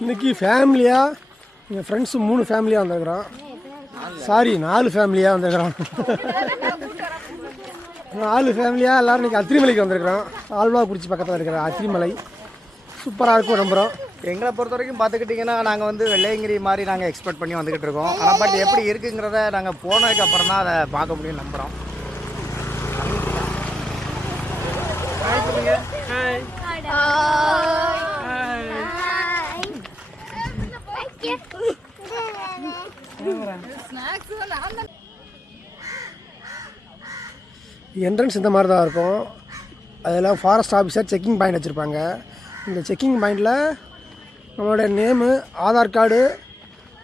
இன்றைக்கி ஃபேமிலியாக எங்கள் ஃப்ரெண்ட்ஸு 3 ஃபேமிலியாக வந்திருக்கிறோம். சாரி 4 ஃபேமிலியாக வந்திருக்கிறோம். 4 ஃபேமிலியாக எல்லோரும் இன்றைக்கி அத்திரிமலைக்கு வந்திருக்கிறோம். ஆழ்வாக்குறிச்சி பக்கத்தில் இருக்கிற அத்திரிமலை சூப்பராக இருக்கும். நம்புகிறோம். எங்களை பொறுத்த வரைக்கும் பார்த்துக்கிட்டிங்கன்னா நாங்கள் வந்து வெள்ளையங்கிரி மாதிரி நாங்கள் எக்ஸ்பெக்ட் பண்ணி வந்துக்கிட்டு இருக்கோம். ஆனால் பட் எப்படி இருக்குங்கிறத நாங்கள் போனதுக்கு அப்புறம் தான் அதை பார்க்க முடியும் நம்புகிறோம். என்ட்ரன்ஸ் இந்த மாதிரி தான் இருக்கும். அதில் ஃபாரஸ்ட் ஆஃபீஸர் செக்கிங் பாயிண்ட் வச்சுருப்பாங்க. இந்த செக்கிங் பாயிண்டில் நம்மளோட நேமு, ஆதார் கார்டு,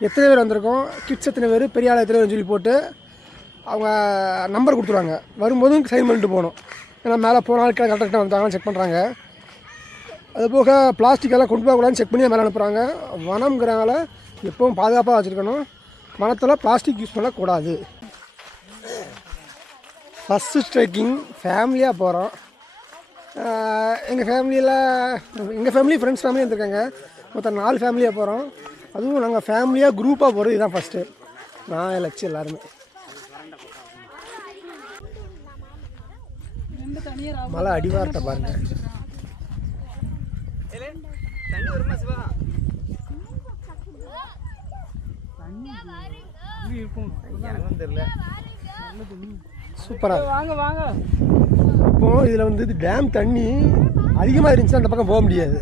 எத்தனை பேர் வந்திருக்கோம், கிட்ஸ் எத்தனை பேர், பெரிய ஆள் எத்தனை பேர் சொல்லி போட்டு அவங்க நம்பர் கொடுத்துருவாங்க. வரும்போதும் சைன் பண்ணிட்டு போகணும். ஏன்னா மேலே போன ஆள் கரெக்டாக வந்தாங்கன்னு செக் பண்ணுறாங்க. அதுபோக பிளாஸ்டிக்கெல்லாம் கொண்டு போகக்கூடாதுன்னு செக் பண்ணி மேலே அனுப்புகிறாங்க. வனம்ங்கிறனால எப்பவும் பாதுகாப்பாக வச்சுருக்கணும். வனத்தில் பிளாஸ்டிக் யூஸ் பண்ணக்கூடாது. ஃபஸ்ட்டு ட்ரெக்கிங் ஃபேமிலியாக போகிறோம். எங்கள் ஃபேமிலி ஃப்ரெண்ட்ஸ் ஃபேமிலி வந்துருக்காங்க. மொத்தம் 4 ஃபேமிலியாக போகிறோம். அதுவும் நாங்கள் ஃபேமிலியாக குரூப்பாக போகிறது இதுதான் ஃபஸ்ட்டு. நான் லட்சம் எல்லாருமே மலை அடிவாரத்தை பாருங்கள். சூப்பராக வாங்க வாங்க. இப்போது இதில் வந்து டேம் தண்ணி அதிகமாக இருந்துச்சுன்னா அந்த பக்கம் போக முடியாது.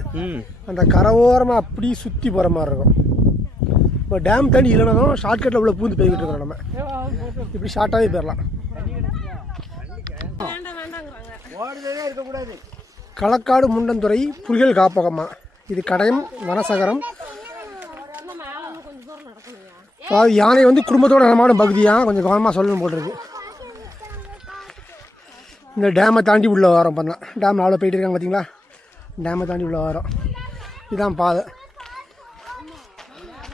அந்த கரையோரமாக அப்படி சுற்றி போகிற மாதிரி இருக்கும். இப்போ டேம் தண்ணி இல்லைனாலும் ஷார்ட்கட்டில் உள்ள பூந்து போய்கிட்டு இருக்கோம். நம்ம இப்படி ஷார்ட்டாகவே போயிடலாம். களக்காடு முண்டந்துறை புலிகள் காப்பகமா இது கடையம் வனசகரம். அதாவது யானை வந்து குடும்பத்தோடு நடமாடும் பகுதியாக கொஞ்சம் கவனமாக சொல்லணும் போட்டிருக்கு. இந்த டேமை தாண்டி உள்ளே வரோம். பண்ணலாம் டேம் அவ்வளோ போயிட்டு இருக்காங்க பார்த்தீங்களா. டேமை தாண்டி உள்ளே வரோம். இதுதான்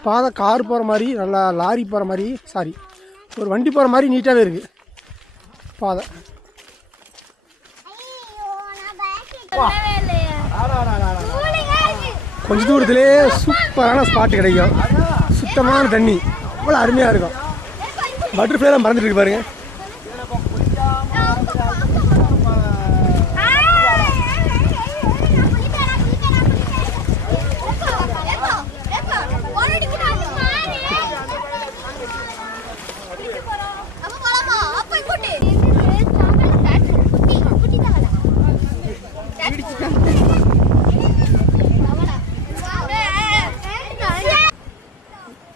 பாதை கார் போகிற மாதிரி, நல்லா லாரி போகிற மாதிரி, சாரி ஒரு வண்டி போகிற மாதிரி நீட்டாகவே இருக்குது பாதை. கொஞ்ச தூரத்துலேயே சூப்பரான ஸ்பாட்டு கிடைக்கும். சுத்தமான தண்ணி அவ்வளோ அருமையாக இருக்கும். பட்டர்ஃப்ளைலாம் மறந்துட்டு இருக்கு பாருங்க.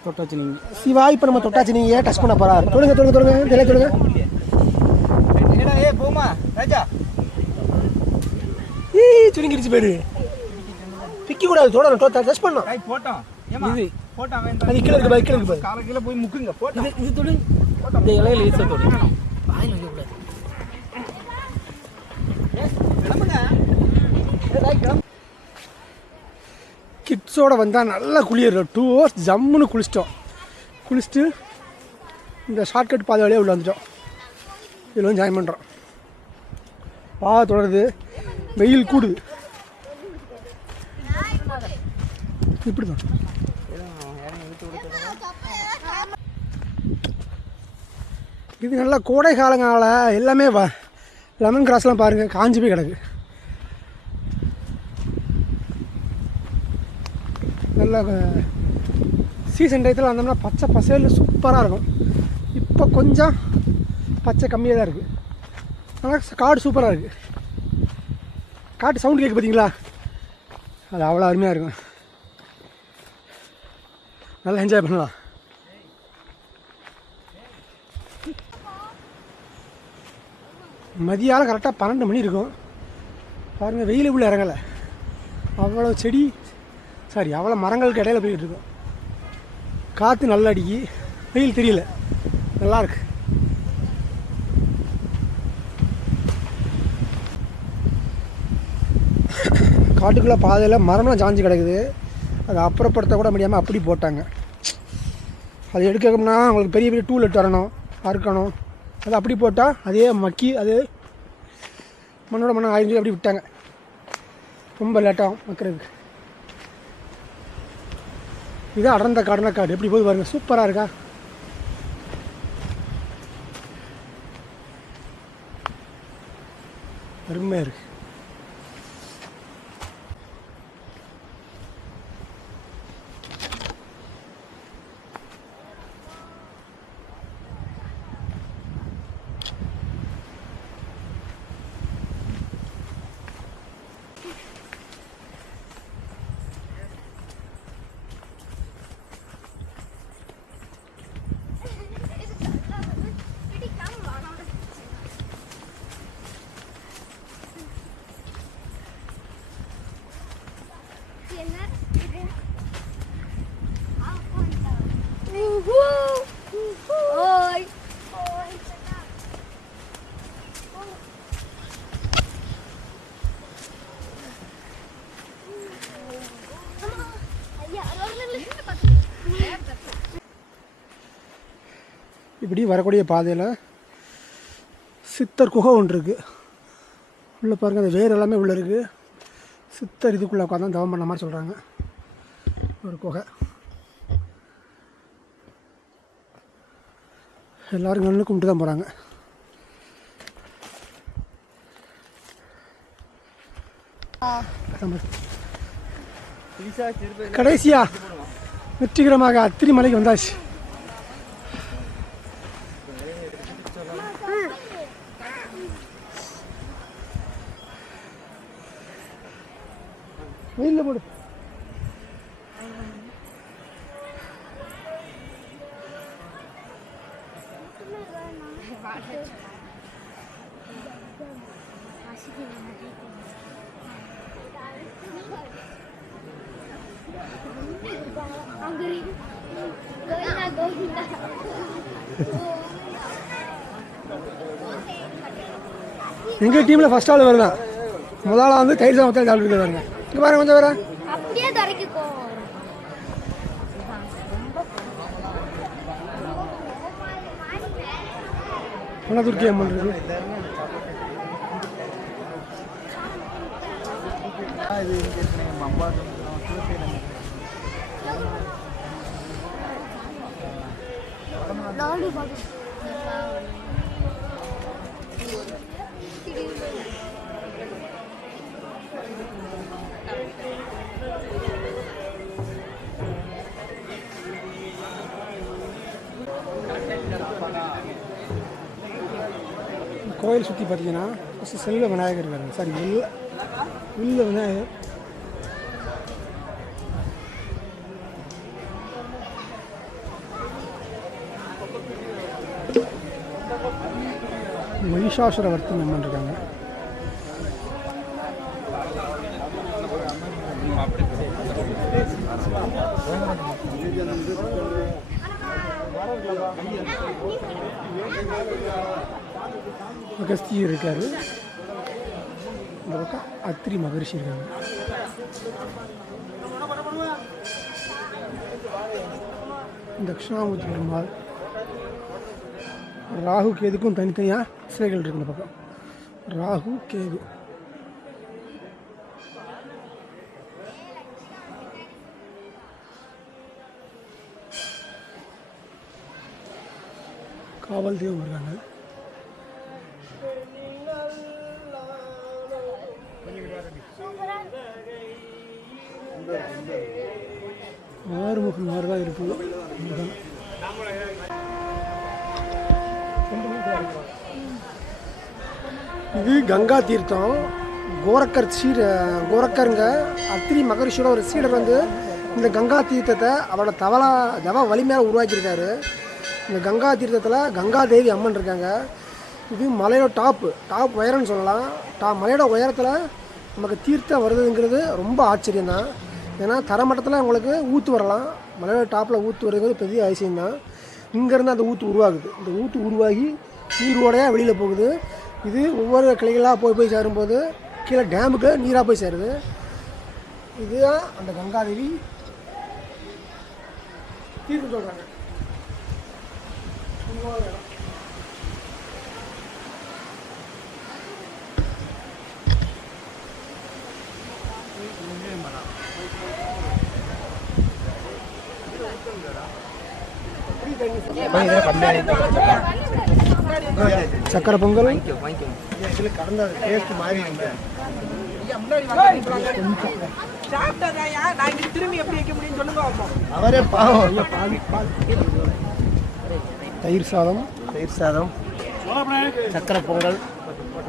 தொட்டாச்சு நீங்கள் சிவா. இப்போ நம்ம தொட்டாச்சு நீங்கள் ஏன் டச் பண்ண போகிறாரு. தொடுங்க இதெல்லாம் தொடுங்க. போமா ராஜா சுருங்கிருச்சு பேரு. பிக்க கூடாது. தொடரும் டச் பண்ணோம். போட்டோம் இது போட்டோம். அது கீழே இருக்கு. காலை கீழே போய் முக்குங்க. போட்டோம். இது தொடு. இந்த இலையில ஈஸியாக தொடு. வாயில் வைக்கக்கூடாது. கிட்ஸோடு வந்தால் நல்லா குளிர்றோம். 2 hours ஜம்முன்னு குளிச்சுட்டு இந்த ஷார்ட்கட் பாதை வழியாக உள்ள வந்துட்டோம். இதில் வந்து ஜாயின் பண்ணுறோம். பாதை தொடருது. வெயில் கூடுது. இப்படி தான் இது நல்லா கோடை காலங்களால் எல்லாமே லெமன் கிராஸ்லாம் பாருங்கள் காஞ்சி போய் கிடக்கு. நல்ல சீசன் டயத்தில் வந்தோம்னா பச்சை பசேல் சூப்பராக இருக்கும். இப்போ கொஞ்சம் பச்சை கம்மியாக தான் இருக்குது. ஆனால் காடு சூப்பராக இருக்குது. காட்டு சவுண்டு கேட்கு பார்த்தீங்களா. அது அவ்வளோ அருமையாக இருக்கும். நல்லா என்ஜாய் பண்ணலாம். மதியானம் கரெக்டாக 12 மணி இருக்கும். பாருங்கள் வெயில் உள்ள இறங்கலை. அவ்வளோ செடி அவ்வளோ மரங்களுக்கு இடையில போய்கிட்டு இருக்கோம். காற்று நல்லா அடிக்கி. வெயில் தெரியல. நல்லாயிருக்கு. காட்டுக்குள்ளே பாதையில் மரம்லாம் சாஞ்சு கிடக்குது. அதை அப்புறப்படுத்த கூட முடியாமல் அப்படி போட்டாங்க. அது எடுக்கணும்னா அவங்களுக்கு பெரிய பெரிய டூல் எடுத்து வரணும், அறுக்கணும். அது அப்படி போட்டால் அதே மக்கி அது மண்ணோட மண்ணை ஆயிரம் அப்படி விட்டாங்க. ரொம்ப லேட்டாகும் வைக்கிறதுக்கு. இது அடர்ந்த காடுனா காடு எப்படி போய் பாருங்க, சூப்பராக இருக்கா. அருமையாக இருக்கு. இப்படி வரக்கூடிய பாதையில் சித்தர் குகை ஒன்று இருக்குது. உள்ளே பாருங்கள், அந்த வேர் எல்லாமே உள்ளே இருக்குது. சித்தர் இதுக்குள்ளே உட்காந்து தவம் பண்ண மாதிரி சொல்கிறாங்க. ஒரு குகை. எல்லோரும் கண்ணு கும்பிட்டு தான் போகிறாங்க. கடைசியா வெற்றிகரமாக அத்திரி மலைக்கு வந்தாச்சு. வெயில்ல போடு. எங்கள் டீமில் ஃபஸ்ட் ஆள் வருதான். முதல்ல வந்து தயிர் சாதத்தில் ஆள் இருக்கிறாங்க. இங்கே பாருங்க, கொஞ்சம் வேற அப்படியே தரைக்குக்கோ. துர்க்கி அம்மன் இருக்கு. கோயில் சுற்றி பார்த்தீங்கன்னா செல்வ விநாயகர் இருக்காங்க. சாரி, வில்ல விநாயகர். மகிஷாசுரவர்த்தன் அம்மன் இருக்காங்க. அகஸ்தியர் இருக்காரு. இந்த பக்கம் அத்திரி மகரிஷி இருக்காங்க. தட்சிணாமூர்த்தி பெருமாள், ராகு கேதுக்கும் தனித்தனியாக சிலைகள் இருக்கு. இந்த பக்கம் ராகு கேது. காவல் தெய்வம் இருக்காங்க. ஆறுமுகம் மாதிரி தான் இருக்கு. இது கங்கா தீர்த்தம். கோரக்கருங்க அத்திரி மகரிஷியோட ஒரு சீடர் வந்து இந்த கங்கா தீர்த்தத்தை அவரோட தவ வலிமையாக உருவாக்கியிருக்காரு. இந்த கங்கா தீர்த்தத்தில் கங்கா தேவி அம்மன் இருக்காங்க. இது மலையோட டாப் உயரம்னு சொல்லலாம். மலையோட உயரத்தில் நமக்கு தீர்த்தம் வருதுங்கிறது ரொம்ப ஆச்சரியம்தான். ஏன்னா தரமட்டத்தில் உங்களுக்கு ஊற்று வரலாம், மலையோட டாப்பில் ஊற்று வருதுங்கிறது பெரிய அதிசயம்தான். இங்கேருந்து அந்த ஊற்று உருவாகுது. இந்த ஊற்று உருவாகி நீரோடையாக வெளியில் போகுது. இது ஒவ்வொரு கிளைகளாக போய் சேரும்போது கீழே டேமுக்கு நீராக போய் சேருது. இதுதான் அந்த கங்காதேவி தீர்ப்பு சொல்கிறாங்க. சக்கரை பொங்கல் கடந்த டேஸ்ட் மாறி அவரே பாவம். தயிர் சாதம், சக்கரை பொங்கல்,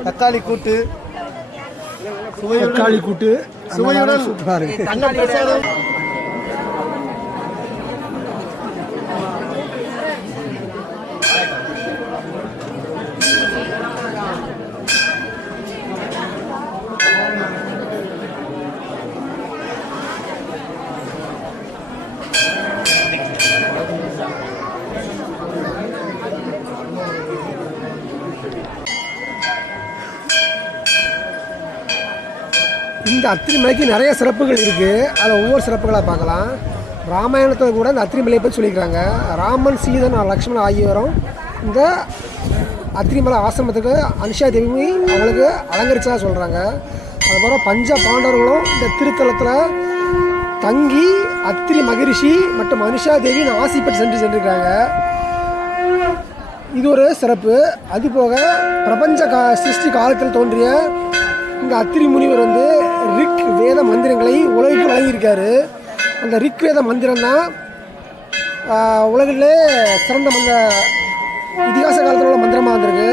தக்காளி கூட்டு, தக்காளி கூட்டு சுவையுடன் சூப்பராக இருக்கு. அன்ன பிரசாதம். இந்த அத்திரி மலைக்கு நிறைய சிறப்புகள் இருக்குது. அதில் ஒவ்வொரு சிறப்புகளாக பார்க்கலாம். ராமாயணத்தில் கூட இந்த அத்திரி மலையை பற்றி சொல்லியிருக்காங்க. ராமன், சீதன், லக்ஷ்மணன் ஆகியோரும் இந்த அத்திரிமலை ஆசிரமத்துக்கு அனுஷா தேவி அவங்களுக்கு அலங்கரிச்சதாக சொல்கிறாங்க. அதுபோல் பஞ்ச பாண்டவர்களும் இந்த திருத்தலத்தில் தங்கி அத்திரி மகரிஷி மற்றும் அனுஷா தேவி ஆசி பெற்று சென்றிருக்காங்க. இது ஒரு சிறப்பு. அதுபோக பிரபஞ்ச சிருஷ்டி காலத்தில் தோன்றிய இந்த அத்திரி முனிவர் வந்து ரிக் வேத மந்திரங்களை உலகிற்கு வழங்கியிருக்காரு. அந்த ரிக் வேத மந்திரம் தான் உலகிலே சிறந்த இதிகாச காலத்தில் உள்ள மந்திரமாக வந்திருக்கு.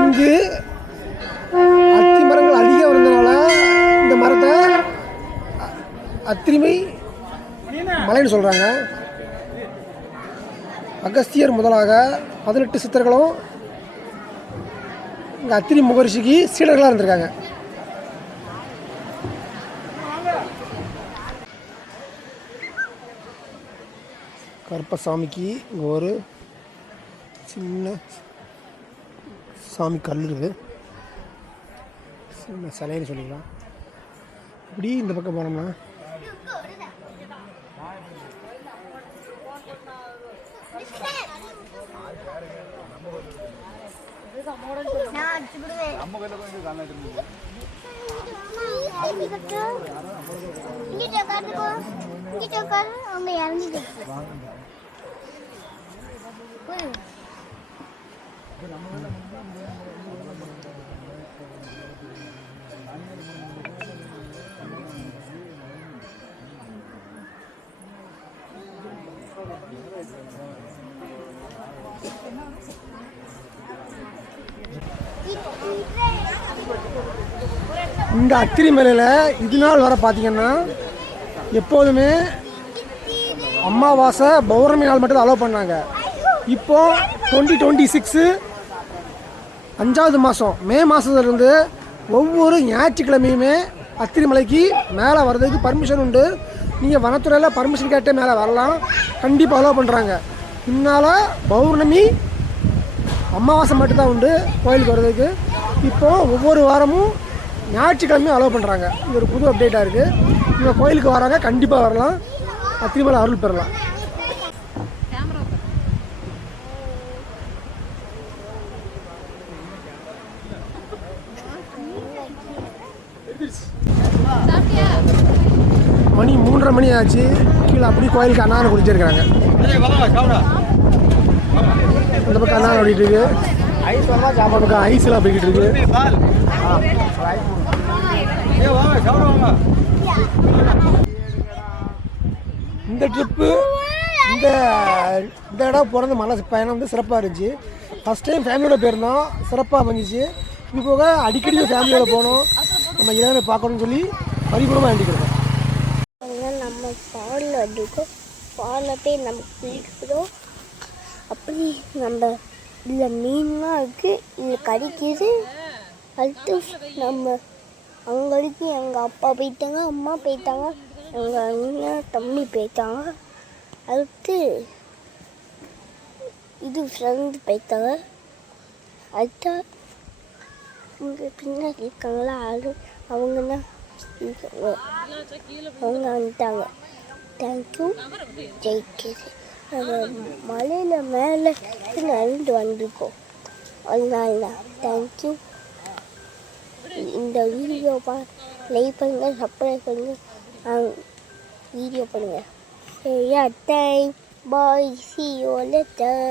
இங்கு அத்தி மரங்கள் அதிகம் இருந்தனால இந்த மரத்தை அத்திரிமை மலைன்னு சொல்கிறாங்க. அகஸ்தியர் முதலாக 18 சித்தர்களும் இங்கே அத்திரி மகரிஷிக்கு சீடர்களாக இருந்திருக்காங்க. கருப்பசாமிக்கு இங்கே ஒரு சின்ன சாமி கல் இருக்குது. சின்ன சிலைன்னு சொல்லிக்கலாம். இப்படி இந்த பக்கம் போனோம்னா இந்த அத்திரி மலையில் இது நாள் வர பார்த்தீங்கன்னா எப்போதுமே அமாவாசை பௌர்ணமி நாள் மட்டும் அலோவ் பண்ணாங்க. இப்போது 2026 5வது மாதம் மே மாதத்துலேருந்து ஒவ்வொரு ஞாயிற்றுக்கிழமையுமே அத்திரி மலைக்கு மேலே வர்றதுக்கு பர்மிஷன் உண்டு. நீங்கள் வனத்துறையில் பர்மிஷன் கேட்டே மேலே வரலாம். கண்டிப்பாக அலோவ் பண்ணுறாங்க. இதனால் பௌர்ணமி அமாவாசை மட்டும்தான் உண்டு கோயிலுக்கு வர்றதுக்கு. இப்போது ஒவ்வொரு வாரமும் ஞாயிற்றுக்கிழமையும் அலோவ் பண்ணுறாங்க. இது ஒரு புது அப்டேட்டாக இருக்குது. இவங்க கோயிலுக்கு வராங்க, கண்டிப்பாக வரலாம், அத்திரிமலை அருள் பெறலாம். மணி 3:30 மணி ஆச்சு. கீழே அப்படி கோயிலுக்கு அண்ணான குடிச்சிருக்காங்க. இந்த பக்கம் அண்ணான ஓடிட்டு இருக்கு. பக்கம் ஐஸ்லாம் போய்கிட்டு இருக்கு. இந்த ட்ரிப்பு இந்த இடம் பிறந்த மலை பயணம் வந்து சிறப்பாக இருந்துச்சு. ஃபஸ்ட் டைம் ஃபேமிலியோட போயிருந்தோம், சிறப்பாக அமைஞ்சிச்சு. இது போக அடிக்கடி ஃபேமிலியோட போகணும், நம்ம இறைவனை பார்க்கணும்னு சொல்லி பரிபூர்ணமாக வேண்டிக்கிறோம். நம்ம பாலில் வந்துருக்கோம், பாலில் போய் நம்ம குளிக்கிறோம். அப்படி நம்ம இதில் மீன்லாம் இருக்குது, இதில் கடிக்குது. அடுத்து நம்ம அவங்களுக்கு எங்கள் அப்பா போயிட்டாங்க, அம்மா போயிட்டாங்க, எங்கள் அண்ணன் தம்பி போயிட்டாங்க. அடுத்து இது ஃப்ரெண்டு போயிட்டாங்க. அடுத்தா இங்கே பின்னாடி இருக்காங்களா அது அவங்க தான் இருக்காங்க, அவங்க வந்துட்டாங்க. தேங்க்யூ. ஜெயிக்கிது மலையில் மேலே நடந்து வந்திருக்கோம், அதனால தான் தேங்க்யூ. இந்த வீடியோ லைக் பண்ணுங்கள், சப்ஸ்கிரைப் பண்ணுங்கள், வீடியோ பண்ணுங்கள். Yeah, thank. Bye. See you later.